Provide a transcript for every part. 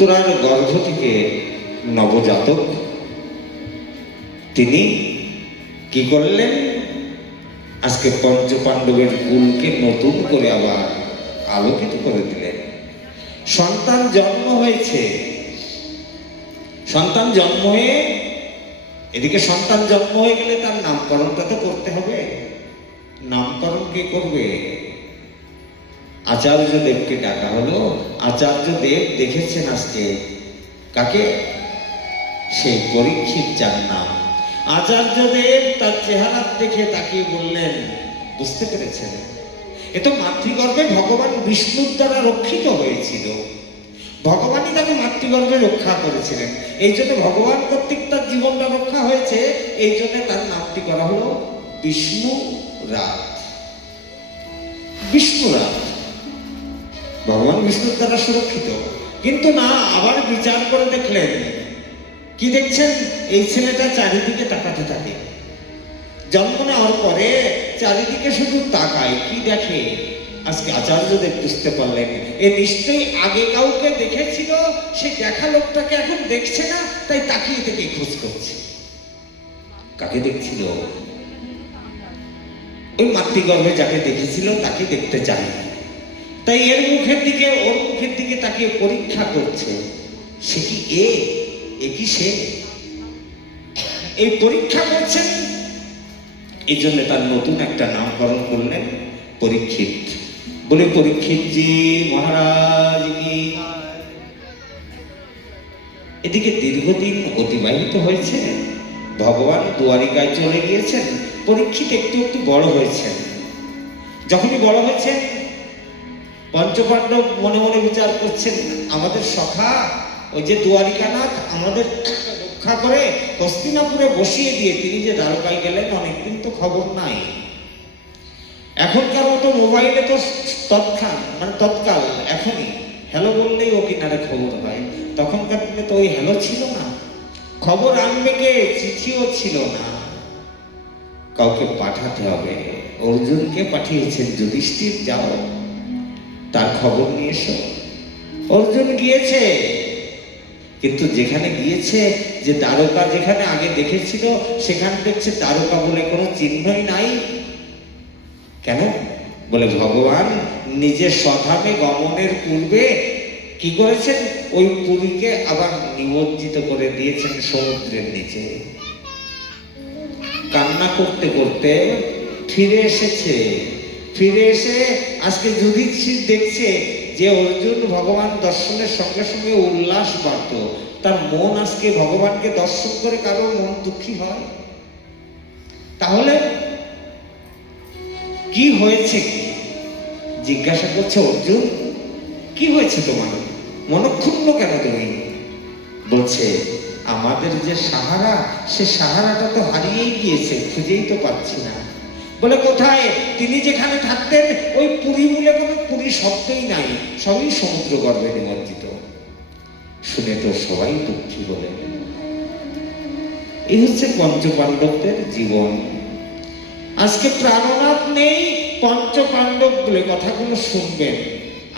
উত্তরার গর্ভ থেকে নবজাতক তিনি কি করলেন? আজকে পঞ্চপাণ্ডবের কুলকে নতুন করে আবার আলোকিত করে দিলেন। সন্তান জন্ম হয়েছে, সন্তান জন্ম হয়ে এদিকে সন্তান জন্ম হয়ে গেলে তার নামকরণটা তো করতে হবে। নামকরণ কে করবে? আচার্য দেবকে ডাকা হলো। আচার্য দেব দেখেছেন আজকে কাকে? সেই পরীক্ষিত, যার নাম। আচার্য দেব তার চেহারা দেখে তাকিয়ে বললেন, বুঝতে পেরেছেন এ তো মাতৃগর্ভে ভগবান বিষ্ণুর দ্বারা রক্ষিত হয়েছিল। ভগবানই তাকে মাতৃগর্ভে রক্ষা করেছিলেন, এই জন্য ভগবান কর্তৃক তার জীবনটা রক্ষা হয়েছে। এই জন্য তার নামটি করা হলো বিষ্ণু রাত। বিষ্ণু রাত, ভগবান বিষ্ণুর দ্বারা সুরক্ষিত। কিন্তু না, আবার বিচার করে দেখলেন, কি দেখছেন? এই ছেলেটা চারিদিকে তাকাতে থাকে। জন্ম নেওয়ার পরে চারিদিকে শুধু তাকায়, কি দেখে? আজকে আচার্যদেব বুঝতে পারলেন এ নিশ্চয়ই আগে কাউকে দেখেছিল, সে দেখা লোকটাকে এখন দেখছে না, তাই তাকিয়ে থেকে খোঁজ করছে। কাকে দেখছিল? ওই মাতৃগর্ভে যাকে দেখেছিল তাকে দেখতে চায়, তাই এর মুখের দিকে ওর মুখের দিকে তাকিয়ে পরীক্ষা করছে, সে কি এ কি সে? এই পরীক্ষা করছেন। এই জন্য তার নতুন একটা নামকরণ করলেন পরীক্ষিত। বলে, পরীক্ষিত জি মহারাজ কি। এদিকে দীর্ঘদিন অতিবাহিত হয়েছে, ভগবান দুয়ারিকায় চলে গিয়েছেন, পরীক্ষিত একটু একটু বড় হয়েছেন। যখনই বড় হয়েছেন, পঞ্চপাণ্ডব মনে মনে বিচার করছেন, আমাদের সখা ওই যে দুয়ারিকানাথ আমাদের রক্ষা করে হস্তিনাপুরে বসিয়ে দিয়ে তিনি যে দ্বারকায় গেলেন, অনেকদিন তো খবর নাই। এখনকার মতো মোবাইলে তো তৎকাল এখনই হ্যালো বললেই ও কিনারে খবর হয়। তখনকার দিনে তো ওই হ্যালো ছিল না, খবর আনবে কে? চিঠিও ছিল না, কাউকে পাঠাতে হবে। অর্জুনকে পাঠিয়েছেন, যুধিষ্ঠির যাও তার খবর নিয়ে এসো। অর্জুন গিয়েছে, কিন্তু যেখানে গিয়েছে, যে দ্বারকা যেখানে আগে দেখেছিল, সেখানে দেখছে দ্বারকা বলে কোনো চিহ্নই নাই। কেন? বলে ভগবান নিজের স্বধামে গমনের পূর্বে কি করেছেন? ওই পুরীকে আবার নিমজ্জিত করে দিয়েছেন সমুদ্রের নিচে। কান্না করতে করতে ফিরে এসেছে। ফিরে এসে আজকে যুধিষ্ঠির দেখছে যে অর্জুন ভগবান দর্শনের সঙ্গে সঙ্গে উল্লাস বাড়ত, তার মন আজকে ভগবানকে দর্শন করে কারোর মন দুঃখী হয়? তাহলে কি হয়েছে? কি জিজ্ঞাসা করছে অর্জুন, কি হয়েছে তোমার? মনক্ষুণ্ণ কেন তুমি? বলছে, আমাদের যে সাহারা, সে সাহারাটা তো হারিয়েই গিয়েছে, খুঁজেই তো পাচ্ছি না। বলে, কোথায়? তিনি যেখানে থাকতেন ওই পুরী বলে কোনো পুরী শব্দই নাই, সবই সমুদ্র গর্ভে নিমজ্জিত। শুনে তো সবাই দুঃখী বলে। এই হচ্ছে পঞ্চপাণ্ডবদের জীবন। আজকে প্রাণনাথ নেই, পঞ্চপাণ্ডব বলে কথাগুলো শুনবেন।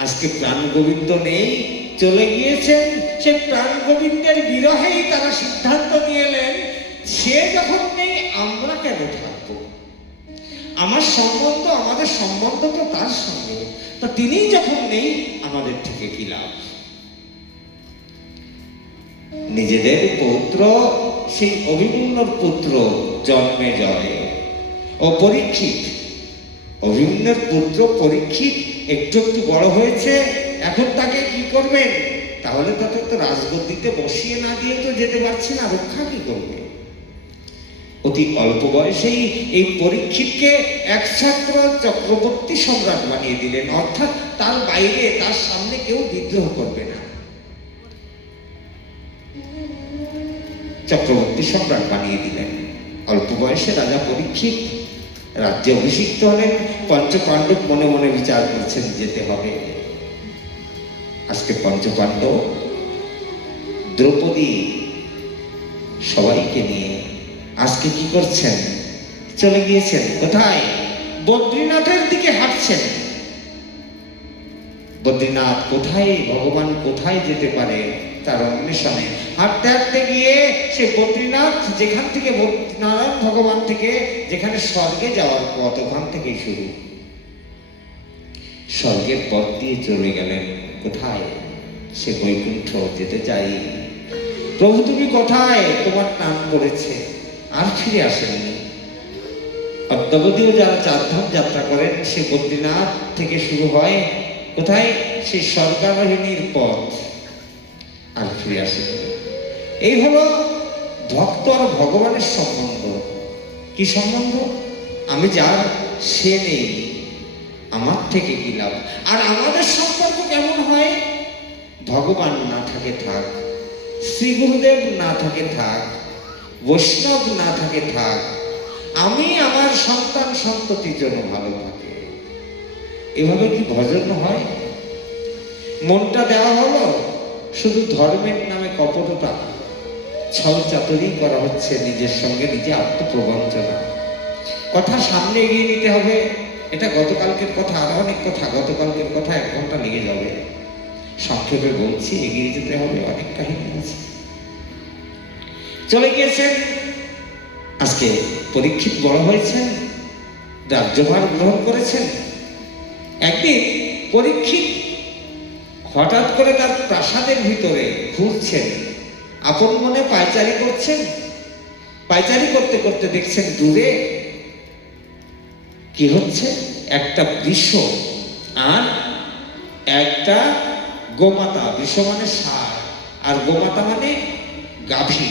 আজকে প্রাণ গোবিন্দ নেই, চলে গিয়েছেন। সে প্রাণ গোবিন্দের বিরহেই তারা সিদ্ধান্ত নিয়ে এলেন, সে যখন নেই আমরা কেন থাকবো? আমাদের সম্বন্ধ তো তার সঙ্গে, তা তিনি যখন নেই আমাদের থেকে কি লাভ? নিজেদের পুত্র, সেই অভিমন্যুর পুত্র জন্মেজয় ও পরীক্ষিত, অভিমন্যুর পুত্র পরীক্ষিত একটু একটু বড় হয়েছে, এখন তাকে কি করবেন? তাহলে তাকে তো রাজগদ্দিতে বসিয়ে না দিয়ে তো যেতে পারছি না, রক্ষা কি করবে? অতি অল্প বয়সেই এই পরীক্ষিতকে একছত্র চক্রবর্তী সম্রাট বানিয়ে দিলেন, অর্থাৎ তার বাইরে, তার সামনে কেউ বিদ্রোহ করবে না। চক্রবর্তী সম্রাট বানিয়ে দিলেন। অল্প বয়সে রাজা পরীক্ষিত রাজ্যে অভিষিক্ত হলেন। পঞ্চপাণ্ডব মনে মনে বিচার করছেন, যেতে হবে। আজকে পঞ্চপাণ্ডব দ্রৌপদী সবাইকে নিয়ে আজকে কি করছেন? চলে গিয়েছেন কোথায়? বদ্রীনাথের দিকে হাঁটছেন। বদ্রীনাথ কোথায়, ভগবান কোথায় যেতে পারে তার অন্বেষণে হাঁটতে হাঁটতে গিয়ে সে বদ্রীনাথ, যেখান থেকে নারায়ণ ভগবান থেকে যেখানে স্বর্গে যাওয়ার পথ, ওখান থেকেই শুরু। স্বর্গের পথ দিয়ে চলে গেলেন কোথায়? সে বৈকুণ্ঠ যেতে চাই। প্রভু তুমি কোথায়? তোমার নাম বলেছে, আর ফিরে আসেননি। অদ্যাবধিও যারা চারধাম যাত্রা করেন, সে বদ্রীনাথ থেকে শুরু হয় কোথায়? সেই স্বর্গারোহিণীর পথ, আর ফিরে আসেননি। এই হলো ভক্ত আর ভগবানের সম্বন্ধ। কি সম্বন্ধ? আমি যার, সে নেই, আমার থেকে কি লাভ? আর আমাদের সম্পর্ক কেমন হয়? ভগবান না থাকে থাক, শ্রী গুরুদেব না থাকে থাক, বৈষ্ণব না থাকে থাক, আমি আমার সন্তান সন্ততির জন্য ভালো থাকে। এভাবে কি ভজন হয়? মনটা দেওয়া হলো শুধু ধর্মের নামে কপটতা, ছল চাতুরি করা হচ্ছে, নিজের সঙ্গে নিজে আত্মপ্রবঞ্চনা। কথা সামনে এগিয়ে নিতে হবে। এটা গতকালকের কথা, আরো অনেক কথা, গতকালকের কথা 1 ঘন্টা লেগে যাবে। সংক্ষেপে বলছি, এগিয়ে যেতে হবে, অনেক কাহিনী আছে। চলে গিয়েছেন, আজকে পরীক্ষিত বড় হয়েছেন, রাজ্যভার গ্রহণ করেছেন। একদিন পরীক্ষিত হঠাৎ করে তার প্রাসাদের ভিতরে ঘুরছেন, আপন মনে পায়চারি করছেন। পায়চারি করতে করতে দেখছেন দূরে কি হচ্ছে, একটা বৃষ আর একটা গোমাতা। বৃষ মানে ষাঁড়, আর গোমাতা মানে গাভী।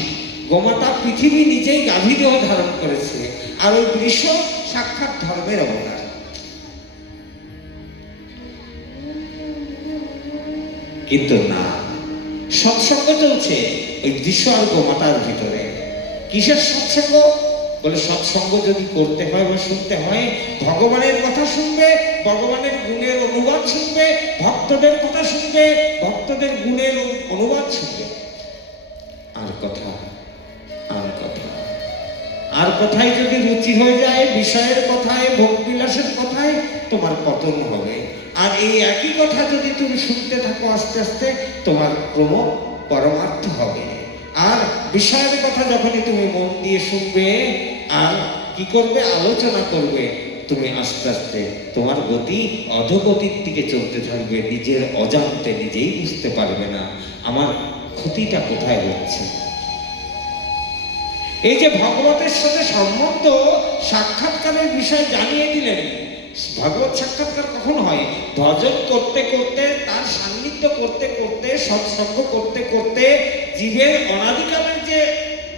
গোমাতা পৃথিবী নিজেই গাভী দেহ ধারণ করেছে, আর ওই বৃষ সাক্ষাৎ ধর্মের অবতার। কিন্তু না, সৎসঙ্গ চলছে ওই বৃষ আর গোমাতার ভিতরে। কিসের সৎসঙ্গ? বলে সৎসঙ্গ যদি করতে হয় বা শুনতে হয়, ভগবানের কথা শুনবে, ভগবানের গুণের অনুবাদ শুনবে, ভক্তদের কথা শুনবে, ভক্তদের গুণের অনুবাদ শুনবে। আর কথা, আর কথা, আর কথাই যদি রুচি হয়ে যায়, বিষয়ের কথায়, ভোগবিলাসের কথায়, তোমার পতন হবে। আর এই একই কথা যদি তুমি শুনতে থাকো, আস্তে আস্তে তোমার পরমার্থ হবে। আর বিষয়ের কথা যখনই তুমি মন দিয়ে শুনবে আর কি করবে, আলোচনা করবে, তুমি আস্তে আস্তে তোমার গতি অধোগতির দিকে চলতে থাকবে। নিজের অজান্তে নিজেই বুঝতে পারবে না আমার ক্ষতিটা কোথায় হচ্ছে। এই যে ভগবতের সাথে সম্বন্ধ, সাক্ষাৎকারের বিষয় জানিয়ে দিলেন। ভগবত সাক্ষাৎকার কখন হয়? ভজন করতে করতে, তার সান্নিধ্য করতে করতে, সৎসঙ্গ করতে করতে, জীবের অনাদিকালের যে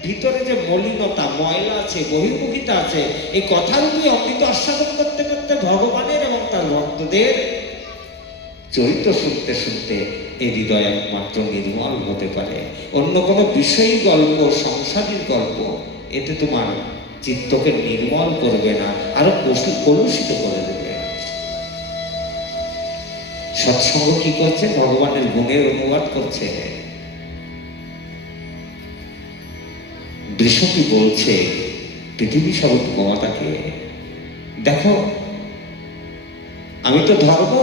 ভিতরে যে মলিনতা, ময়লা আছে, বহির্মুখিতা আছে, এই কথারূপী অমৃত আস্বাদন করতে করতে ভগবানের এবং তার ভক্তদের চরিত্র শুনতে শুনতে এই হৃদয় একমাত্র নির্মল হতে পারে। অন্য কোনো বিষয়ী গল্প, সংসারীর গল্প, এতে তোমার চিত্তকে নির্মল করবে না, আরো কলুষিত করে দেবে। সৎসঙ্গ কি করছে? ভগবানের গুণের অনুবাদ করছে। বৃষ কি বলছে পৃথিবী স্বরূপ গোমাতাকে, দেখো আমি তো ধর্ম,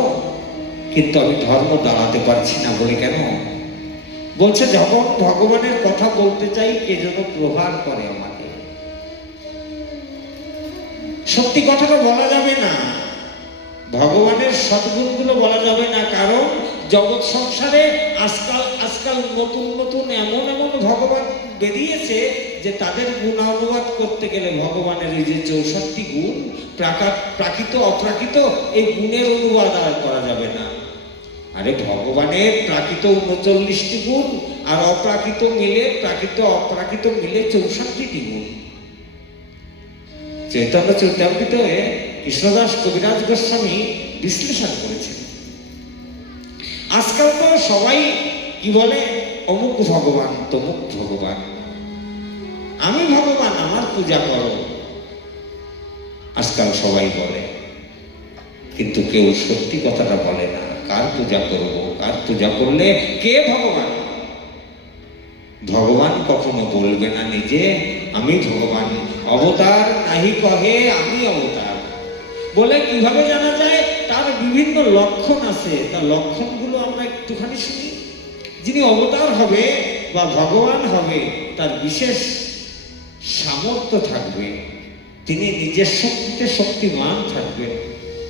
কিন্তু আমি ধর্ম দাঁড়াতে পারছি না। বলে কেন? বলছে যখন ভগবানের কথা বলতে চাই, কে যেন প্রহার করে আমাকে। সত্যি কথাটা বলা যাবে না, ভগবানের সদ্গুণগুলো বলা যাবে না, কারণ জগৎ সংসারে আজকাল নতুন নতুন এমন এমন ভগবান বেরিয়েছে যে তাদের গুণানুবাদ করতে গেলে ভগবানের এই যে 64 গুণ, প্রাকৃত অপ্রাকৃত, এই গুণের অনুবাদ আর করা যাবে না। আরে ভগবানের প্রাকৃত 39টি গুণ আর অপ্রাকৃত মিলে, প্রাকৃত অপ্রাকৃত মিলে 64টি গুণ। চৈতন্য চৈতামৃতে কৃষ্ণদাস কবিরাজ গোস্বামী বিশ্লেষণ করেছেন। আজকাল তো সবাই কি বলে, অমুক ভগবান, তমুক ভগবান, আমি ভগবান, আমার পূজা করো, আজকাল সবাই বলে। কিন্তু কেউ সত্যি কথাটা বলে না, কার পূজা করব, কার পূজা করলে কে ভগবান। ভগবান কখনো বলবে না নিজে আমি ভগবান। অবতার নাহি কহে আমি অবতার, বলে কিভাবে জানা যায়? তার বিভিন্ন লক্ষণ আছে, তার লক্ষণগুলো আমরা একটুখানি শুনি। যিনি অবতার হবে বা ভগবান হবে, তার বিশেষ সামর্থ্য থাকবে, তিনি নিজের শক্তিতে শক্তিমান থাকবেন।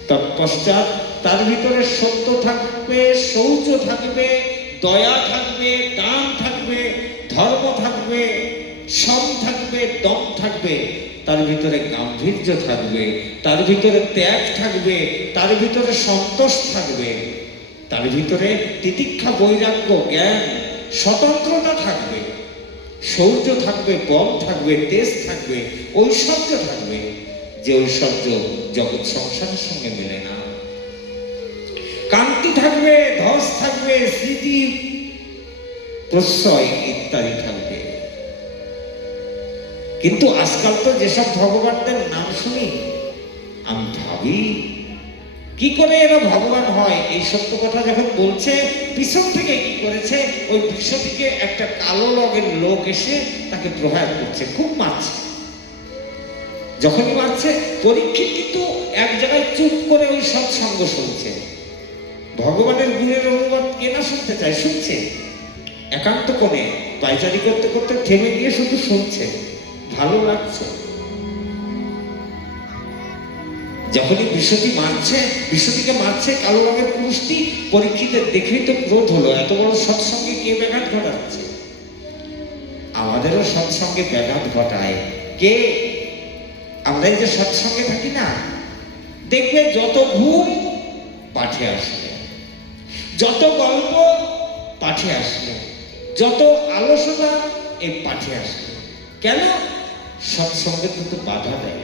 তৎপশ্চাৎ তার ভিতরে সত্য থাকবে, শৌচ থাকবে, দয়া থাকবে, দান থাকবে, ধর্ম থাকবে, সম থাকবে, দম থাকবে, তার ভিতরে গাম্ভীর্য থাকবে, তার ভিতরে ত্যাগ থাকবে, তার ভিতরে সন্তোষ থাকবে, তার ভিতরে তিতিক্ষা, বৈরাগ্য, জ্ঞান, স্বতন্ত্রতা থাকবে, শৌর্য থাকবে, বল থাকবে, তেজ থাকবে, ঐশ্বর্য থাকবে, যে ঐশ্বর্য জগৎ সংসারের সঙ্গে মেলে না। কান্তি থাকবে, ধস থাকবে, স্মৃতি, প্রশ্রয় ইত্যাদি থাকবে। কিন্তু আজকাল তো যেসব ভগবানদের নাম শুনি, আমি ভাবি কি করে এরা ভগবান হয়? এই সত্য কথা যখন বলছে, পিছন থেকে কি করেছে, ওই বিশ্বটিকে একটা কালো রঙের লোক এসে তাকে প্রহার করছে, খুব মারছে। যখনই মারছে, পরীক্ষিত কিন্তু এক জায়গায় চুপ করে ওই সৎসঙ্গ শুনছে। ভগবানের গুণের অনুবাদ কে না শুনতে চায়? শুনছে একান্ত কোণে, পায়চারি করতে করতে থেমে গিয়ে শুধু শুনছে, ভালো লাগছে। যখনই বিশ্বটি মারছে, বিশ্বটিকে মারছে কালো রঙের পুরুষটি, পরীক্ষিতের দেখেই তো ক্রোধ হলো, এত বড় সৎসঙ্গে কে ব্যাঘাত ঘটাচ্ছে? আমাদেরও সৎসঙ্গে ব্যাঘাত ঘটায় কে? আমরা এই যে সৎসঙ্গে থাকি না, দেখবে যত ঘুম পাঠে আসলে, যত গল্প পাঠে আসলে, যত আলোচনা এই পাঠে আসলে। কেন? সৎসঙ্গে কিন্তু বাধা দেয়।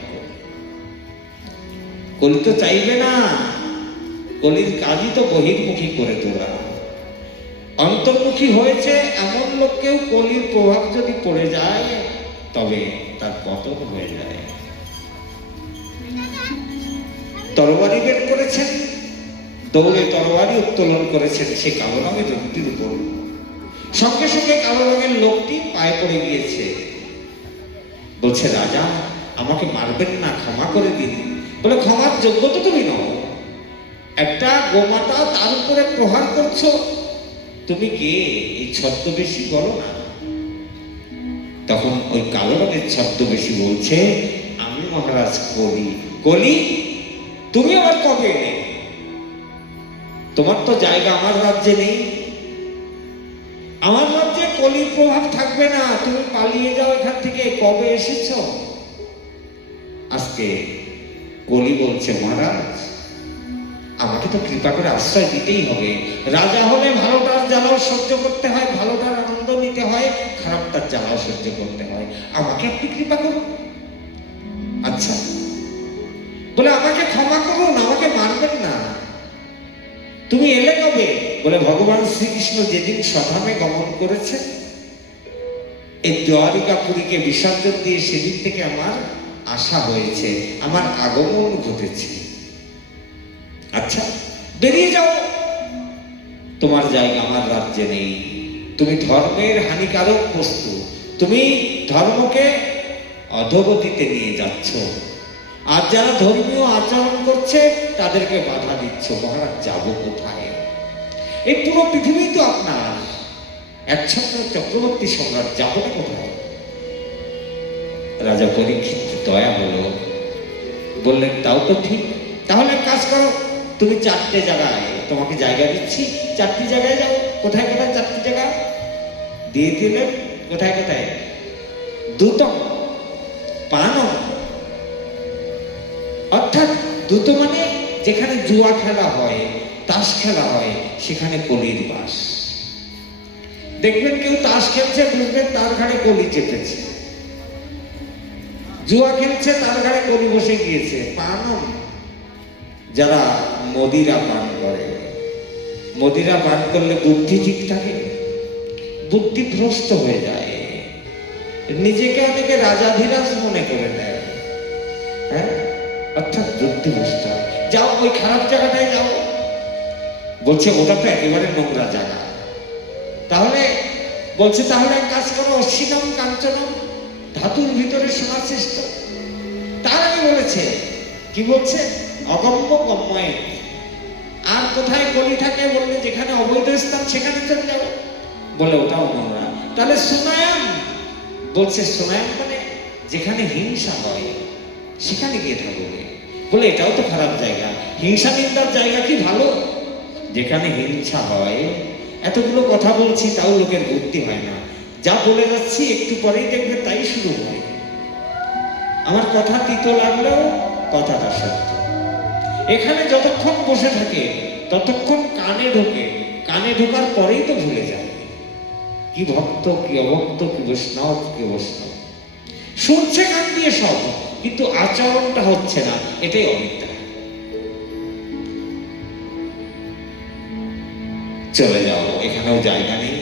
কলি তো চাইবে না, কলির কাজই তো বহির্মুখী করে তোলা। অন্তর্মুখী হয়েছে এমন লোককেও কলির প্রভাব যদি পড়ে যায়, তবে তার পতন হয়ে যায়। তরবারি বের করেছেন, দৌড়ে তরবারি উত্তোলন করেছেন সে কালো রঙের লোকটির উপর। সঙ্গে সঙ্গে কালো রঙের লোকটি পায়ে পড়ে গিয়েছে, বলছে, রাজা আমাকে মারবেন না, ক্ষমা করে দিন। বলে, ক্ষমার যোগ্য তো তুমি নও, একটা গোমাতা, তার উপরে প্রহার করছো, তুমি কে? এই ছদ্মবেশী বলো না। তখন ওই কালো রঙের ছদ্মবেশী বলছে, আমি মহারাজ কলি। কলি? তুমি আবার কবে এলে? তোমার তো জায়গা আমার রাজ্যে নেই, আমার রাজ্যে কলির প্রভাব থাকবে না, তুমি পালিয়ে যাও এখান থেকে। কবে এসেছ? আজকে। কলি বলছে, মহারাজ আমাকে তো কৃপা করে আশ্রয় দিতেই হবে। রাজা হলে ভালোটার জ্বালাও সহ্য করতে হয়, ভালোটার আনন্দ নিতে হয়, খারাপটার জ্বালাও সহ্য করতে হয়। আমাকে আপনি কৃপা করুন। আচ্ছা, বলে আমাকে ক্ষমা করুন, আমাকে মারবেন না। তুমি এলে কবে? বলে, ভগবান শ্রীকৃষ্ণ যেদিন স্বধামে গমন করেছে, এই দ্বারিকাপুরীকে বিসর্জন দিয়ে সেদিন থেকে আমার আশা হয়েছে, আমার আগমন ঘটেছে। আচ্ছা, বেরিয়ে যাও, তোমার জায়গা আমার রাজ্যে নেই। তুমি ধর্মের হানিকারক বস্তু, তুমি ধর্মকে অধোগতিতে নিয়ে যাচ্ছ, আর যারা ধর্মীয় আচরণ করছে তাদেরকে বাধা দিচ্ছ। মহারাজ যাবো কোথায়? এই পুরো পৃথিবী তো আপনার, একছত্র চক্রবর্তী সম্রাট, যাবো না কোথায়? রাজা পরীক্ষিত দয়া হলো, বললেন, তাও তো ঠিক, তাহলে কাজ করো, তুমি 4টে জায়গায় তোমাকে জায়গা দিচ্ছি, 4টি জায়গায় যাও। কোথায় কোথায় 4টি জায়গা দিয়ে দিলেন? কোথায় কোথায়? দুতম, পানম, অর্থাৎ দুটো মানে যেখানে জুয়া খেলা হয়, তাস খেলা হয়, সেখানে কলির বাস। দেখবেন কেউ তাস খেলছে, বুঝবেন তার ঘাড়ে কলি চেপেছে। জুয়া খেলছে, তার ঘাড়ে কলি বসে গিয়েছে। পানম, যারা মদিরা পান করে, মদিরা পান করলে বুদ্ধি ঠিক থাকে, বুদ্ধি ভ্রষ্ট হয়ে যায়, নিজেকে অনেকে রাজাধিরাজ মনে করে নেয়। হ্যাঁ, অর্থাৎ বুদ্ধিভ্রষ্ট। যাও ওই খারাপ জায়গাটায় যাও। বলছে, ওটা তো একেবারে নোংরা জায়গা। তাহলে বলছে, তাহলে এক কাজ করো, অশ্বিনম কাঞ্চনম, ধাতুর ভিতরে সোনা সৃষ্ট। তার আগে বলেছে, কি বলছে? অগম্য গম্যয়। আর কোথায় গলি থাকে বললে যেখানে অবৈধ স্থান সেখানে চলে যাবো, বলে ওটাও নোংরা। তাহলে সুনায়াম বলছে, সুনায়াম মানে যেখানে হিংসা হয় সেখানে গিয়ে থাকবে, বলে এটাও তো খারাপ জায়গা। হিংসা নিন্দার জায়গা কি ভালো? যেখানে হিংসা হয়। এতগুলো কথা বলছি তাও লোকের বুদ্ধি হয় না। যা বলে যাচ্ছি একটু পরেই দেখবে তাই শুরু হয়। আমার কথা তিতো লাগলেও কথাটা সত্য। এখানে যতক্ষণ বসে থাকে ততক্ষণ কানে ঢোকে, কানে ঢোকার পরেই তো ভুলে যায় কি ভক্ত কি অভক্ত, কি বৈষ্ণব কি বৈষ্ণব। শুনছে কান দিয়ে সব, কিন্তু আচরণটা হচ্ছে না, এটাই অবিদ্যা। চলে যাও, এখানেও জায়গা নেই।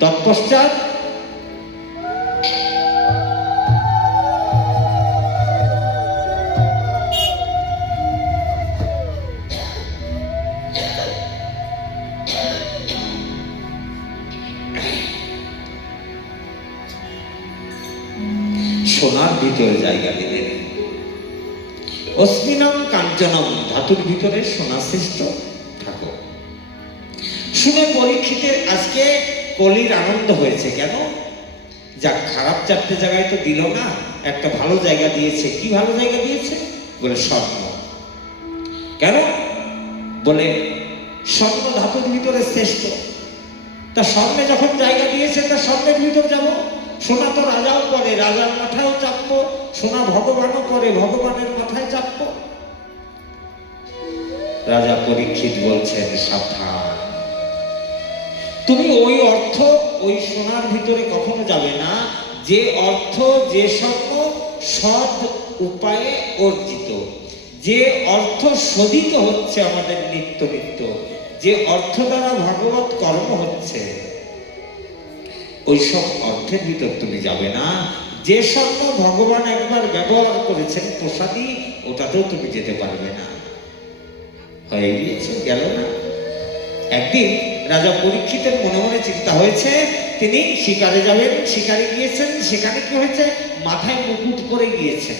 তৎপশ্চাৎ সোনার ভিতরে জায়গা দিলেন। অস্মিনম কাঞ্চনম, ধাতুর ভিতরে সোনা শ্রেষ্ঠ ঠাকুর। শুনে পরীক্ষিতের আজকে কলির আনন্দ হয়েছে। কেন? যাক, খারাপ চারটে জায়গায় তো দিল না, একটা ভালো জায়গা দিয়েছে। কি ভালো জায়গা দিয়েছে? বলে স্বর্ণ। কেন? বলে স্বর্ণ ধাতুর ভিতরে শ্রেষ্ঠ। তা স্বর্ণে যখন জায়গা দিয়েছে, তা স্বর্ণের ভিতর যাব। সোনা তো রাজাও পরে, রাজার মাথায়ও চাপবো। সোনা ভগবানও পরে, ভগবানের মাথায় চাপবো। রাজা পরীক্ষিত বলছেন, সাবধান, তুমি ওই অর্থ ওই সোনার ভিতরে কখনো যাবে না যে অর্থ, যে স্বর্ণ সৎ উপায়ে অর্জিত, যে অর্থ শোধিত হচ্ছে আমাদের নিত্য নিত্য, যে অর্থ দ্বারা ভগবত কর্ম হচ্ছে, ওই সব অর্থের ভিতর তুমি যাবে না। যে স্বর্ণ ভগবান একবার ব্যবহার করেছেন প্রসাদী, ওটাতেও তুমি যেতে পারবে না। হয়ে গিয়েছে, গেল না। একদিন রাজা পরীক্ষিতের মনে মনে চিন্তা হয়েছে, তিনি শিকারে যাবেন। শিকারে গিয়েছেন, সেখানে কি হয়েছে? মাথায় মুকুট পরে গিয়েছেন,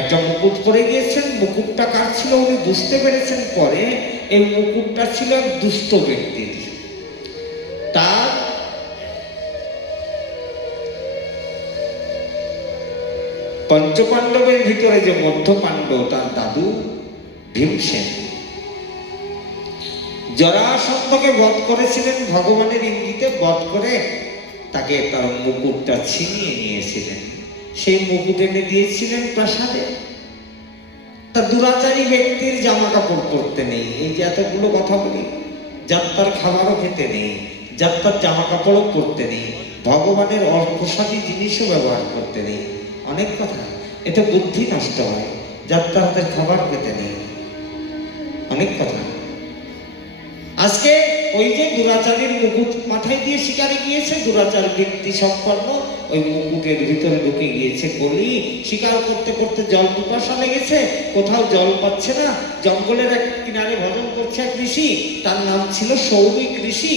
একটা মুকুট পরে গিয়েছেন। মুকুটটা কার ছিল উনি বুঝতে পেরেছেন পরে। এই মুকুটটা ছিল এক দুষ্ট ব্যক্তির। তার পঞ্চপাণ্ডবের ভিতরে যে মধ্য পাণ্ডব, তার দাদু ভীমসেন, জরাসন্ধকে বধ করেছিলেন ভগবানের ইঙ্গিতে। বধ করে তাকে তার মুকুটটা ছিনিয়ে নিয়েছিলেন। সেই মুকুট এনে দিয়েছিলেন প্রাসাদে। তার দুরাচারী ব্যক্তির জামা কাপড় পরতে নেই। এই যে এতগুলো কথা বলি, যাত্রার খাবারও খেতে নেই, যাত্রার জামা কাপড়ও পরতে নেই, ভগবানের অপ্রসাদী জিনিসও ব্যবহার করতে নেই। অনেক কথা, এতে বুদ্ধি নষ্ট হয়। যাত্রার হাতের খাবার খেতে নেই, অনেক কথা। আজকে ওই যে দুরাচারীর মুকুট মাথায় দিয়ে শিকারে গিয়েছে, দুরাচার ব্যক্তি সম্পন্ন ওই মুকুটের ভিতরে ঢুকে গিয়েছে। বলি শিকার করতে করতে জল পিপাসা লেগেছে, কোথাও জল পাচ্ছে না। জঙ্গলের এক কিনারে ভজন করছে এক ঋষি, তার নাম ছিল সৌরিক ঋষি।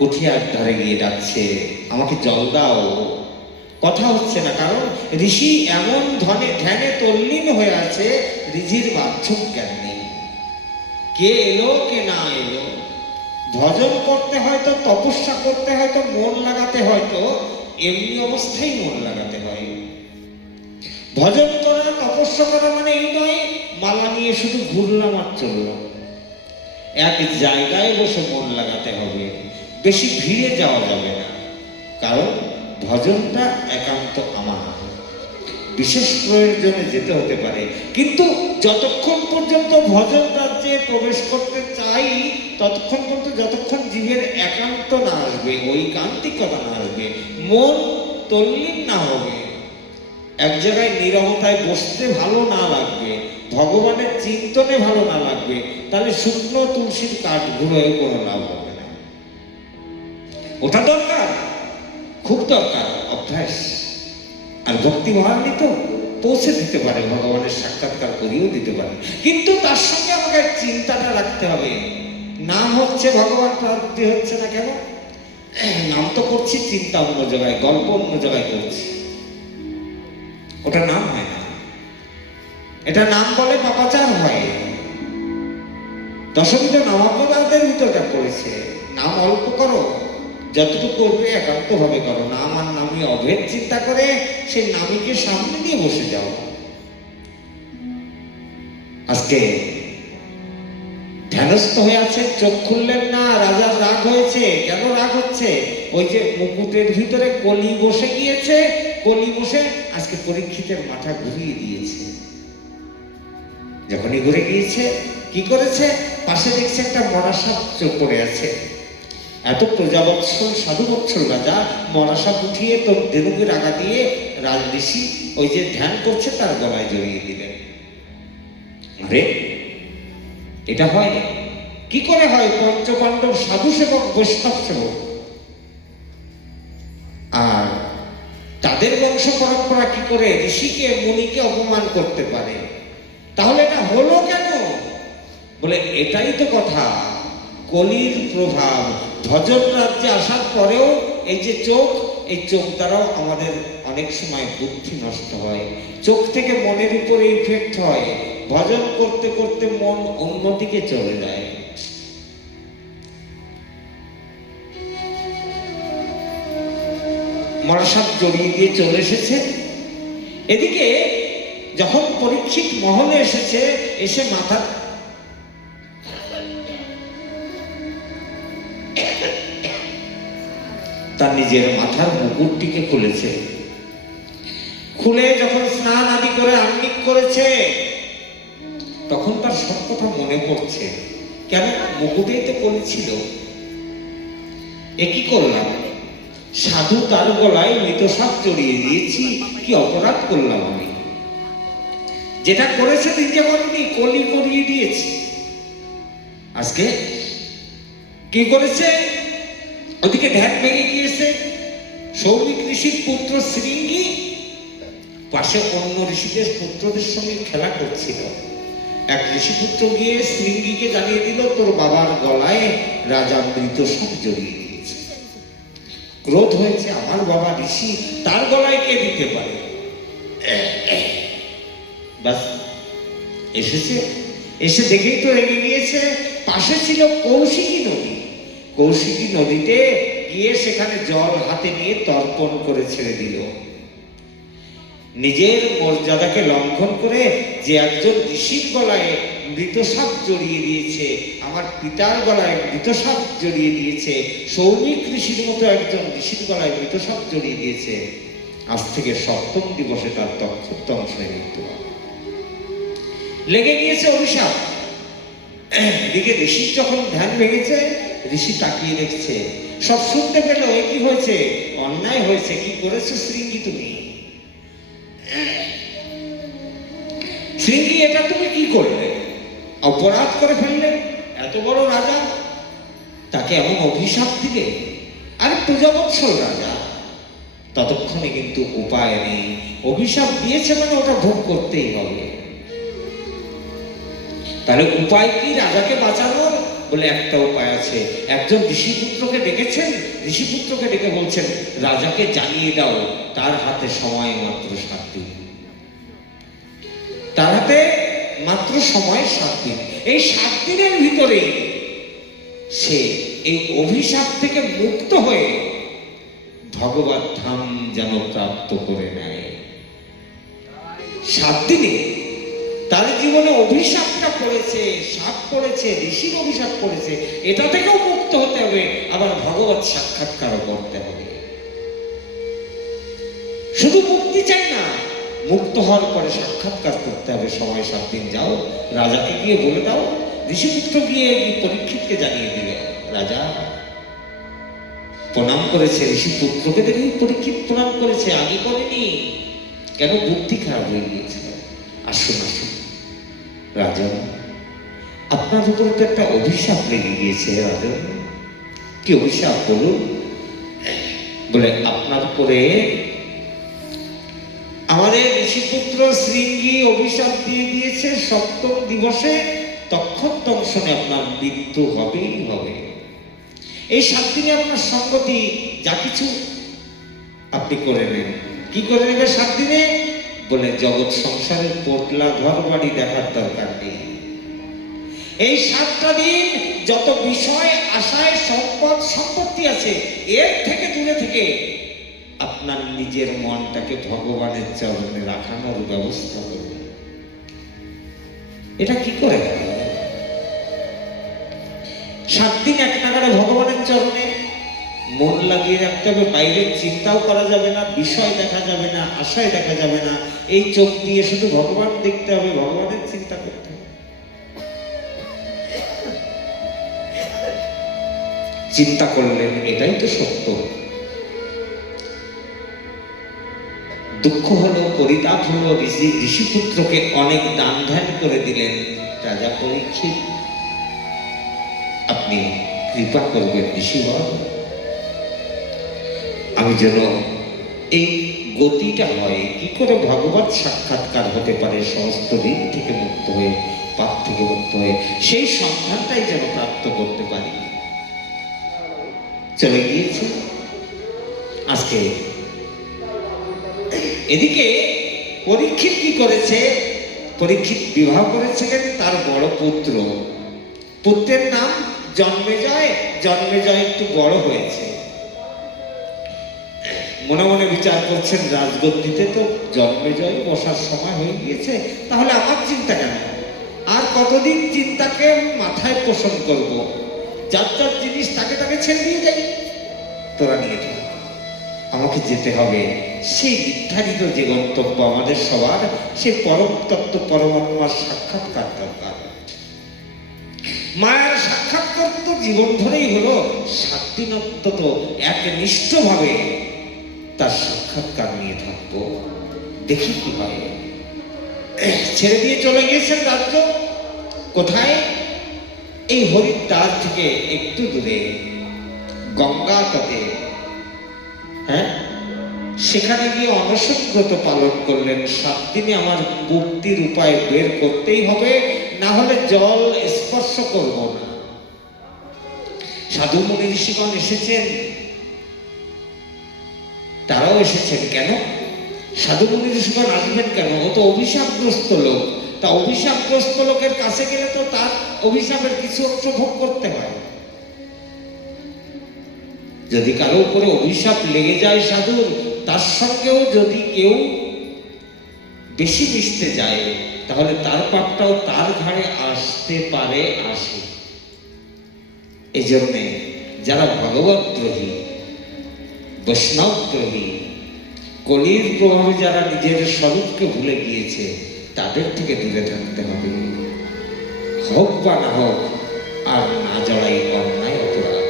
কঠিয়ার ধারে গিয়ে ডাকছে, আমাকে জল দাও। কথা হচ্ছে না, কারণ ঋষি এমন ধ্যানে তল্লীন হয়ে আছে, ঋষির বাহ্যিক জ্ঞান নেই। কে এলো কে না এলো, ভজন করতে হয়তো, তপস্যা করতে হয়তো, মন লাগাতে হয়তো, এমনি অবস্থায় মন লাগাতে হয়। ভজন করা, তপস্যা করা মানে এই নয় মালা নিয়ে শুধু ঘুরলাম আর চললাম। এক জায়গায় বসে মন লাগাতে হবে, বেশি ভিড়ে যাওয়া যাবে না। কারণ ভজনটা একান্ত আমার, বিশেষ প্রয়োজনে যেতে হতে পারে। কিন্তু যতক্ষণ পর্যন্ত ভজন রাজ্যে প্রবেশ করতে চাই, ততক্ষণ পর্যন্ত, যতক্ষণ জীবের একান্ত না আসবে, ঐকান্তিকতা না আসবে, মন তল্লীন না হবে, এক জায়গায় নীরবতায় বসতে ভালো না লাগবে, ভগবানের চিন্তনে ভালো না লাগবে, তাহলে শুকনো তুলসীর কাঠ ঘুরে কোনো লাভ হবে না। ওটা দরকার, খুব দরকার, অভ্যাস। আর ভক্তি মহান্বিত পৌঁছে দিতে পারে, ভগবানের সাক্ষাৎকার করিয়েও দিতে পারে। কিন্তু তার সঙ্গে আমাকে চিন্তাটা রাখতে হবে। নাম হচ্ছে, ভগবান প্রাপ্তি হচ্ছে না কেন? নাম তো করছি, চিন্তা অন্য জায়গায়, গল্প অন্য জায়গায় করছি, ওটা নাম হয় না। এটা নাম বলে পাপাচার হয়। দশমীতে নবাবদের ভিতরটা পড়েছে, নাম অল্প করো, যতটুকু করবে একান্ত ভাবে করো, নাম আর নামই অভেদ চিন্তা করে সেই নামীকে সামনে দিয়ে বসে যাও। আজকে ধ্যানস্থ হয়ে আছে, চোখ খুললেন না, রাজার রাগ হয়েছে। কেন রাগ হচ্ছে? ওই যে মুকুটের ভিতরে কলি বসে গিয়েছে, কলি বসে আজকে পরীক্ষিতের মাথা ঘুরিয়ে দিয়েছে। যখনই ঘুরে গিয়েছে, কি করেছে? পাশে দেখছে একটা মরা সাপ চোখ পড়ে আছে। এত প্রজাবৎসল সাধুবৎসল রাজা মরা সাপ উঠিয়ে তো ধেনুকে রাগা দিয়ে রাজ ঋষি ওই যে ধ্যান করছে তার গলায় জড়িয়ে দিলেন। আরে এটা হয় কি করে হয়? পঞ্চপাণ্ডব সাধু সেবক, বৈষ্ণব সেবক, আর তাদের বংশ পরম্পরা কি করে ঋষিকে মুনিকে অপমান করতে পারে? তাহলে এটা হলো কেন? বলে এটাই তো কথা, কলির প্রভাব। ভজন রাজ্যে আসার পরেও এই যে চোখ, এই চোখ দ্বারাও আমাদের অনেক সময় বুদ্ধি নষ্ট হয়, চোখ থেকে মনের উপরে ইফেক্ট হয়, ভজন করতে করতে মন অন্যদিকে চলে যায়। মরাসাপ জড়িয়ে দিয়ে চলে এসেছে। এদিকে যখন পরীক্ষিত মহলে এসেছে, এসে মাথা তার নিজের মাথার মুকুটটিকে খুলেছে। খুলে যখন স্নান আদি করে আহ্নিক করেছে, তখন তার সব কথা মনে পড়ছে। কেন? মুকুটেই তো করেছিল। এ কি করলাম? সাধু তার গলায় মৃত সাপ জড়িয়ে দিয়েছি, কি অপরাধ করলাম আমি? যেটা করেছে নিজে করিনি, কলি করিয়ে দিয়েছি। আজকে কি করেছে? ওদিকে ধ্যান ভেঙে গিয়েছে। সৌমিক ঋষির পুত্র শৃঙ্গি পাশে অন্য ঋষিদের পুত্রদের সঙ্গে খেলা করছিল। এক ঋষিপুত্র গিয়ে শৃঙ্গিকে জানিয়ে দিল, তোর বাবার গলায় রাজা মৃত সাপ জড়িয়ে দিয়েছে। ক্রোধ হয়েছে, আমার বাবা ঋষি, তার গলায় কে দিতে পারে? বাস এসেছে, এসে দেখেই তো রেগে গিয়েছে। পাশে ছিল কৌশিকী নদী। কৌশিকী নদীতে গিয়ে সেখানে জল হাতে নিয়ে তর্পণ করে ছেড়ে দিল। নিজের মর্যাদাকে লঙ্ঘন করে যে একজন ঋষির গলায় মৃত সাপ জড়িয়ে দিয়েছে, আমার পিতার গলায় মৃত সাপ জড়িয়ে দিয়েছে, সৌমিক ঋষির মতো একজন ঋষির গলায় মৃত সাপ জড়িয়ে দিয়েছে, আজ থেকে সপ্তম দিবসে তার দংশনে মৃত্যু হবে। লেগে গিয়েছে অভিশাপ। এদিকে ঋষির যখন ধ্যান ভেঙেছে, ঋষি তাকিয়ে দেখছে, সব শুনতে পেল। এ কি হয়েছে? অন্যায় হয়েছে। কি করেছো শৃঙ্গি তুমি? শৃঙ্গি, এটা তুমি কি করলে? অপরাধ করে ফেললে। এত বড় রাজা, তাকে এমন অভিশাপ দিলে? আরে প্রজাবৎসল রাজা। ততক্ষণে কিন্তু উপায় নেই। অভিশাপ দিয়েছে মানে ওটা ভোগ করতেই হবে। তাহলে উপায় কি রাজাকে বাঁচানোর? বলে একটা উপায় আছে। একজন ঋষিপুত্রকে ডেকেছেন, ঋষিপুত্রকে ডেকে বলছেন, রাজাকে জানিয়ে দাও তার হাতে সময় মাত্র 7 দিন। তার হাতে মাত্র সময় 7 দিন। এই 7 দিনের ভিতরেই সে এই অভিশাপ থেকে মুক্ত হয়ে ভগবত ধাম যেন প্রাপ্ত করে নেয়। 7 দিনে তার জীবনে অভিশাপটা পড়েছে, সাপ পড়েছে, ঋষির অভিশাপ পড়েছে, এটা থেকেও মুক্ত হতে হবে, আবার ভগবত সাক্ষাৎকারও করতে হবে। শুধু মুক্তি চাই না, মুক্ত হওয়ার পরে সাক্ষাৎকার করতে হবে। সময় 7 দিন যাও, রাজাকে গিয়ে বলে দাও। ঋষিপুত্র গিয়ে পরীক্ষিতকে জানিয়ে দিল, রাজা প্রণাম করেছে। ঋষিপুত্রকে দেখে পরীক্ষিত প্রণাম করেছে, আগে করেনি। কেন? বুদ্ধি খারাপ হয়ে গিয়েছে। আসুন আসুন রাজন, আপনার উপরে তো একটা অভিশাপ লেগে গিয়েছে। রাজন, কি অভিশাপ বলুন? বলে আপনার উপরে আমাদের ঋষিপুত্র শৃঙ্গি অভিশাপ দিয়ে দিয়েছে, সপ্তম দিবসে তক্ষক দংশনে আপনার মৃত্যু হবেই হবে। এই 7 দিনে আপনার সঙ্গতি যা কিছু আপনি করে নেন। কি করে নেবে 7 দিনে? বলে জগৎ সংসারের পোটলা ঘর বাড়ি দেখার দরকার নেই। এই 7টা দিন যত বিষয় আশায় সম্পদ সম্পত্তি আছে এর থেকে দূরে থেকে আপনার নিজের মনটাকে ভগবানের চরণে রাখানোর ব্যবস্থা করুন। এটা কি করে 7 দিন এক নাগাড়ে ভগবানের চরণে মন লাগিয়ে রাখতে হবে। বাইরের চিন্তাও করা যাবে না, বিষয় দেখা যাবে না, আশায় দেখা যাবে না। এই চোখ দিয়ে শুধু ভগবান দেখতে হবে, ভগবানের চিন্তা করতে হবে। চিন্তা করলেন, এটাই তো সত্য। দুঃখ হলো, পরিতাপ হলো, ঋষিপুত্রকে অনেক দান ধ্যান করে দিলেন রাজা পরীক্ষিত। আপনি কৃপা করবেন ঋষিবর, আমি যেন এই গতিটা হয়, কি করে ভগবত সাক্ষাৎকার হতে পারে সমস্ত ঋণ থেকে মুক্ত হয়ে, পাপ থেকে মুক্ত হয়ে, সেই সন্ধানটাই যেন প্রাপ্ত করতে পারি। চলে গিয়েছে আজকে। এদিকে পরীক্ষিত কি করেছে? পরীক্ষিত বিবাহ করেছিলেন তার বড় পুত্র। পুত্রের নাম জন্মেজয়। জন্মেজয় একটু বড় হয়েছে, মনে মনে বিচার করছেন রাজগদ্দিতে তো জন্মেজয় বসার সময় হয়ে গিয়েছে, তাহলে আমার চিন্তা কেন? আর কতদিন চিন্তাকে মাথায় পোষণ করব? যার যার জিনিস তাকে তাকে ছেড়ে দিয়ে যাই, তোরা নিয়ে থাক, আমাকে যেতে হবে সেই নির্ধারিত যে গন্তব্য আমাদের সবার, সেই পরম তত্ত্ব পরমাত্মার সাক্ষাৎকার দরকার। মায়ের সাক্ষাৎকার তো জীবন ধরেই হলো, 7 দিন অন্তত একনিষ্ঠভাবে তার সাক্ষাৎকার নিয়ে থাকবো, দেখি কি হয়। ছেড়ে দিয়ে চলে গিয়েছেন রাজ্য। কোথায়? এই হরিদ্বার থেকে একটু দূরে গঙ্গা তটে, হ্যাঁ, সেখানে গিয়ে অনশনব্রত পালন করলেন। 7 দিনে আমার মুক্তির উপায় বের করতেই হবে, না হলে জল স্পর্শ করব না। সাধু মুনি ঋষিগণ এসেছেন, তারাও এসেছেন। কেন সাধু মুনি ঋষিগণ আসবেন কেন? ও তো অভিশাপগ্রস্ত লোক। তা অভিশাপগ্রস্ত লোকের কাছে গেলে তো তার অভিশাপের কিছু অংশ ভোগ করতে হয়। যদি কারো উপরে অভিশাপ লেগে যায় সাধুর, তার সঙ্গেও যদি কেউ বেশি মিশতে যায়, তাহলে তার পাপটাও তার ঘাড়ে আসতে পারে, আসে। এই জন্যে যারা ভগবদ্দ্রোহী, বৈষ্ণবদ্রোহী, কলির প্রভাবে যারা নিজের স্বরূপকে ভুলে গিয়েছে, তাদের থেকে দূরে থাকতে হবে। হোক বা না হোক, আর না জড়াই অন্যায় অপরাধ।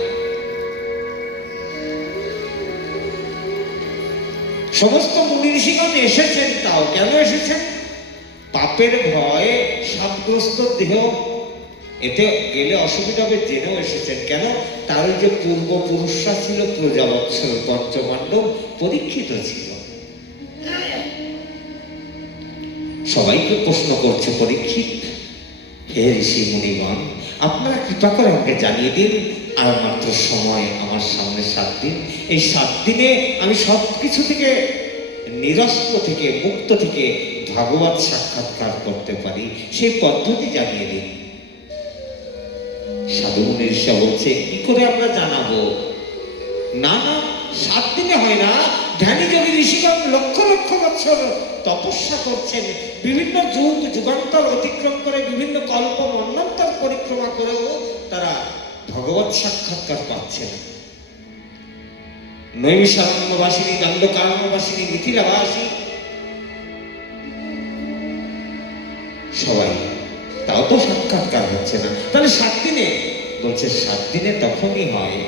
সমস্ত মুনি ঋষিগণ এসেছেন, তাও কেন এসেছেন? পাপের ভয়ে সাপগ্রস্ত দেহ, এতে গেলে অসুবিধা হবে জেনেও এসেছেন। কেন? তার যে পূর্বপুরুষরা ছিল প্রজাবৎসল, পঞ্চপাণ্ডব, পরীক্ষিত ছিল। সবাইকে প্রশ্ন করছে পরীক্ষিত, হে ঋষি মুনিগণ, আপনারা কৃপা করে আমাকে জানিয়ে দিন, আর মাত্র সময় আমার সামনে 7 দিন। এই 7 দিনে আমি সব কিছু থেকে নিরস্ত থেকে, মুক্ত থেকে ভগবত সাক্ষাৎকার করতে পারি, সেই পদ্ধতি জানিয়ে দিন। সাধু মুনি ঋষি বলছে, কি করে আমরা জানাবো? না না, 7 দিনে হয় না। ধ্যানী যোগী ঋষিগণ লক্ষ লক্ষ বছর তপস্যা করছেন, বিভিন্ন যুগ যুগান্তর অতিক্রম করে, বিভিন্ন কল্প মন্বন্তর পরিক্রমা করেও তারা ভগবত সাক্ষাৎকার পাচ্ছেন। নৈমিষারণ্যবাসিনী, দণ্ডকারণ্যবাসিনী, মিথিলাবাসী সবাই, তাও তো সাক্ষাৎকার হচ্ছে না। তাহলে 7 দিনে? বলছে 7 দিনে তখনই হয়।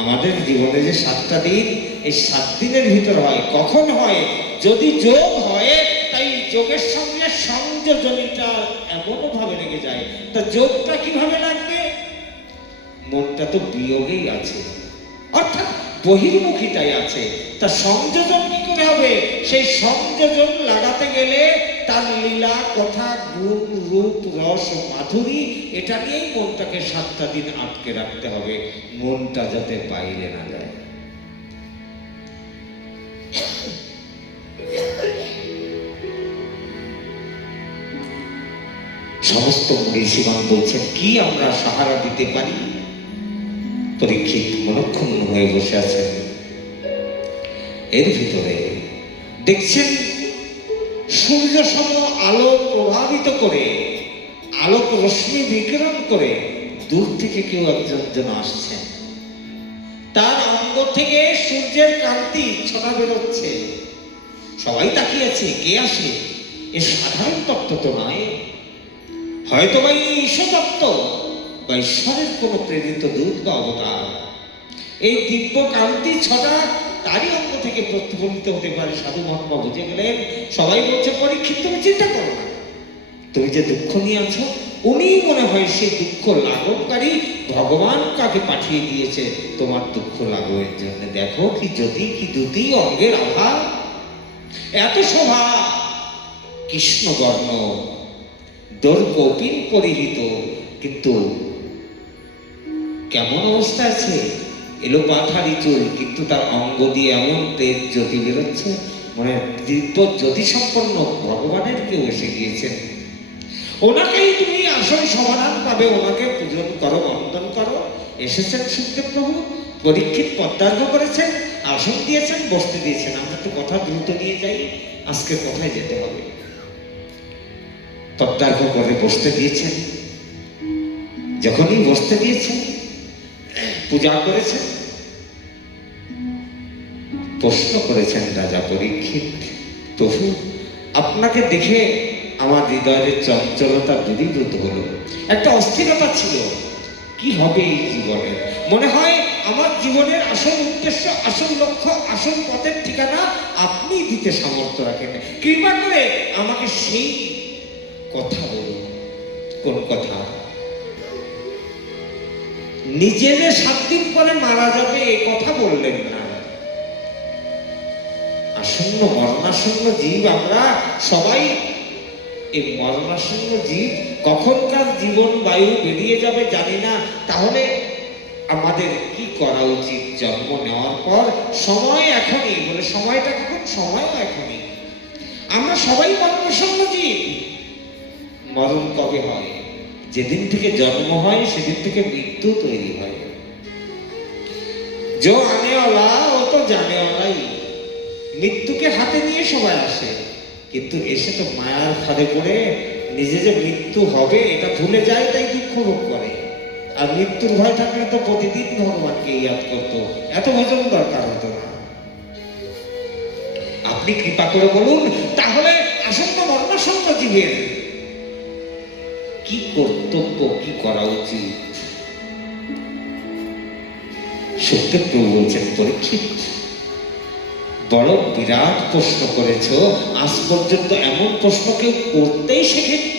আমাদের জীবনে যে 7টা দিন, এই 7 দিনের ভিতর হয়। কখন হয়? যদি যোগ হয়, তাই যোগের সঙ্গে সংযোজনীটা এমন ভাবে লেগে যায়। তা যোগটা কিভাবে লাগবে? মনটা তো বিয়োগেই আছে, অর্থাৎ বহির্মুখিতাই আছে। তা সংযোজন কি করে হবে? সেই সংযোজন লাগাতে গেলে তার লীলা, কথা, গুণ, রূপ, রস, মাধুরী, এটা নিয়েই মনটাকে 7টা দিন আটকে রাখতে হবে, মনটা যাতে বাইরে না যায়। সমস্ত ঋষিগণ বলছেন কি আমরা সাহারা দিতে পারি। পরীক্ষিত মনক্ষুণ্ণ হয়ে বসে আছেন। এর ভিতরে দেখছেন সূর্য সম আলো প্রভাবিত করে, আলোক রশ্মি বিকিরণ করে দূর থেকে কেউ একজন যেন আসছেন। তার অঙ্গ থেকে সূর্যের কান্তি ছটা বেরোচ্ছে। সবাই তাকিয়ে আছে, কে আসে? এ সাধারণ তত্ত্ব তো নয়, হয়তো বা ঈশ্বর তত্ত্ব বা ঈশ্বরের কোন প্রেরিত দূত বা অবতার। এই দিব্য কান্তি ছটা তারই অঙ্গ থেকে প্রতিফলিত হতে পারে। সাধু মহাত্মা বুঝে গেলেন। সবাই বলছে, পরীক্ষিত তুমি চিন্তা করো না, তুমি যে দুঃখ নিয়ে আছো উনি মনে হয় সেই দুঃখ লাঘবকারী। ভগবান কাকে পাঠিয়ে দিয়েছে তোমার দুঃখ লাঘবের জন্য। দেখো কি জ্যোতি, কি দ্যুতি অঙ্গের আভা, এত শোভা, কৃষ্ণবর্ণ, দোর্গপিন পরিহিত, কিন্তু কেমন অবস্থা আছে? এলো পাথারি চুল, কিন্তু তার অঙ্গ দিয়ে এমন তেজ জ্যোতি বেরোচ্ছে, মানে দিব্য জ্যোতি সম্পন্ন ভগবানের কেউ এসে গিয়েছেন। ওনাকেই তুমি আসল সমাধান পাবে, ওনাকে পূজন করো, বন্দন করো। এসেছেন সুখদেব প্রভু। পরীক্ষিত পদ্মার্ঘ করেছেন, আসন দিয়েছেন, বসতে দিয়েছেন। আমরা একটু কথা দ্রুত নিয়ে যাই, আজকে কোথায় যেতে হবে। পদ্মার্ঘ করে বসতে দিয়েছেন। যখনই বসতে দিয়েছেন, পূজা করেছেন, প্রশ্ন করেছেন রাজা পরীক্ষিত, প্রভু আপনাকে দেখে আমার হৃদয়ের চঞ্চলতা দূরীভূত হলো। একটা অস্থিরতা ছিল, কি হবে এই জীবনে। মনে হয় আমার জীবনের আসল উদ্দেশ্য, আসল লক্ষ্য, আসল পথের ঠিকানা আপনি দিতে সামর্থ্য রাখেন। কৃপা করে আমাকে সেই কথা বলুন। কোন কথা? নিজের 7 দিন পরে মারা যাবে এ কথা বললেন না। আসন্ন মরণাসন্ন জীব আমরা সবাই। এই মরণাসন্ন জীব কখনকার জীবন বায়ু বেরিয়ে যাবে জানি না। তাহলে আমাদের কি করা উচিত? জন্ম নেওয়ার পর সময় এখনই, বলে সময়টা কখন? সময়ও এখনই। আমরা সবাই মরণাসন্ন জীব। মরণ কবে হয়? যেদিন থেকে জন্ম হয় সেদিন থেকে মৃত্যু তৈরি হয়। जो आने वाला वो तो जाने वाला ही। মৃত্যুকে হাতে নিয়ে সবাই আসে, কিন্তু এসে তো মায়ার ফাঁদে পড়ে নিজে যে মৃত্যু হবে এটা ভুলে যায়, তাই দুঃখ ভোগ করে। আর মৃত্যুর ভয় থাকলে তো প্রতিদিন ভগবানকে ইয়াদ করতো, এত ভজন দরকার হতো না। আপনি কৃপা করে বলুন, তাহলে আসন্ন মরণাসন্ন জীবের কি কর্তব্য, কি করা উচিত? সুখদেব প্রভু বলছেন, পরীক্ষিত বড় বিরাট প্রশ্ন করেছ। আজ পর্যন্ত এমন প্রশ্ন কেউ করতেই শেখেনি।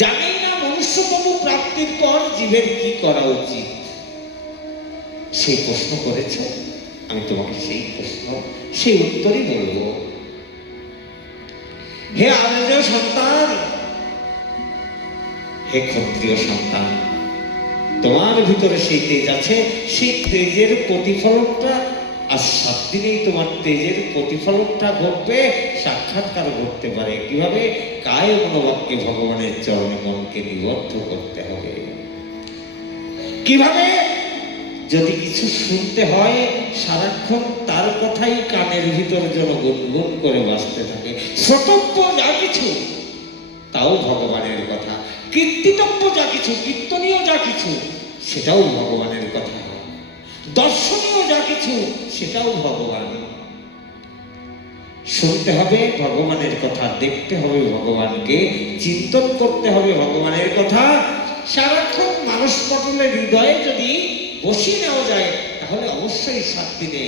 জানেই না মনুষ্যতম প্রাপ্তির পর জীবের কি করা উচিত। সেই প্রশ্ন করেছ, আমি তোমাকে সেই প্রশ্ন, সেই উত্তরই বলবো। হে আর্য সন্তান, হে ক্ষত্রিয় সন্তান, তোমার ভিতরে সেই তেজ আছে। সেই তেজের প্রতিফলনটা আজ 7 দিনেই তোমার তেজের প্রতিফলনটা ঘটবে, সাক্ষাৎকার ঘটতে পারে। কিভাবে? কায় মনোবাক্যে ভগবানের চরণে মনকে নিবদ্ধ করতে হবে। কিভাবে? যদি কিছু শুনতে হয় সারাক্ষণ তার কথাই কানের ভিতর যেন গুনগুন করে বাজতে থাকে। শ্রোতব্য যা কিছু তাও ভগবানের কথা, কীর্তিতব্য যা কিছু, কীর্তনীয় যা কিছু সেটাও ভগবানের কথা, দর্শনীয় যা কিছু সেটাও ভগবান। শুনতে হবে ভগবানের কথা, দেখতে হবে ভগবানকে, চিন্তন করতে হবে ভগবানের কথা। সারাক্ষণ মানুষ পটলে হৃদয়ে যদি বসিয়ে নেওয়া যায়, তাহলে অবশ্যই 7 দিনে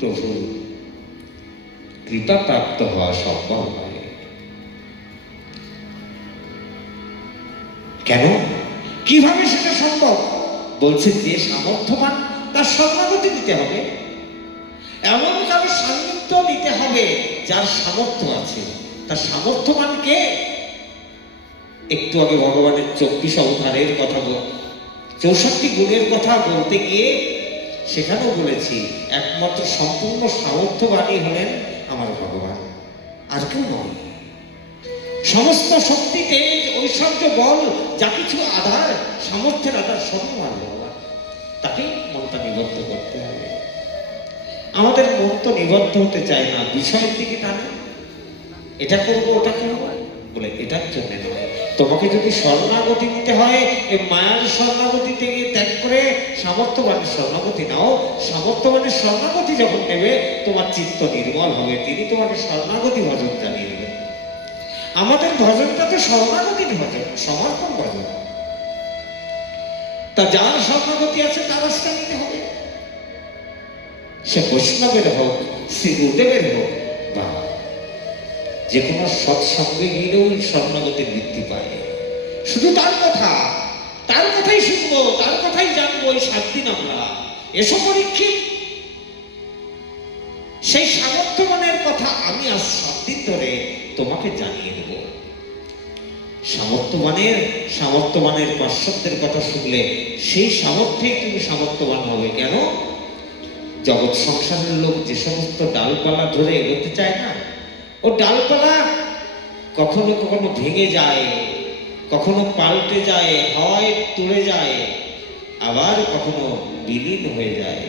প্রভু কৃপা প্রাপ্ত হওয়া সম্ভব হয়। কেন? কিভাবে সেটা সম্ভব? বলছে যে সামর্থ্যবান তার শরণাগতি দিতে হবে, এমন কারো সান্নিধ্য নিতে হবে যার সামর্থ্য আছে। তার সামর্থ্যবানকে একটু আগে ভগবানের 24 অবতারের কথা, 64 গুণের কথা বলতে গিয়ে সেখানেও বলেছি, একমাত্র সম্পূর্ণ সামর্থ্যবানই হলেন আমার ভগবান, আর কেউ নয়। সমস্ত শক্তি, তেজ, ঐশ্বর্য, বল, যা কিছু আধার, সামর্থ্যের আধার সব আমার বাবা। তাকেই মনটা নিবদ্ধ করতে হবে। আমাদের মন তো নিবদ্ধ হতে চায় না, বিষয়ের দিকে টানে, এটা করবো ওটা করবো বলে, এটার জন্য নয়। তোমাকে যদি শরণাগতি নিতে হয়, এই মায়ার শরণাগতি থেকে ত্যাগ করে সামর্থ্যবানের শরণাগতি নাও। সামর্থ্যবানের শরণাগতি যখন নেবে, তোমার চিত্ত নির্মল হবে, তিনি তোমাকে শরণাগতি ভজন জানিয়ে দেবেন। আমাদের ভজনটা তো শরণাগতির ভজন, সমর্পণ ভজন। তা যার শরণাগতি আছে তার আস্থা নিতে হবে, সে বৈষ্ণবের হোক, শ্রী গুরুদেবের হোক, বা যে কোনো সৎসঙ্গে গেলেও শরণাগতির বৃদ্ধি পায়। শুধু তার কথাই শুনবো, তার কথাই জানবো। এই 7 দিন আমরা এসব পরীক্ষিত, সেই সামর্থ্যবানের কথা আমি আজ 7 দিন ধরে তোমাকে জানিয়ে দেব। সামর্থ্যবানের পার্শ্বদের কথা শুনলে সেই সামর্থ্যেই তুমি সামর্থ্যবান হবে। কেন? জগৎ সংসারের লোক যে সমস্ত ডালপালা ধরে এগোতে চায় না, ও ডালপালা কখনো কখনো ভেঙে যায়, কখনো পাল্টে যায়, হয় তুলে যায়, আবার কখনো বিলীন হয়ে যায়।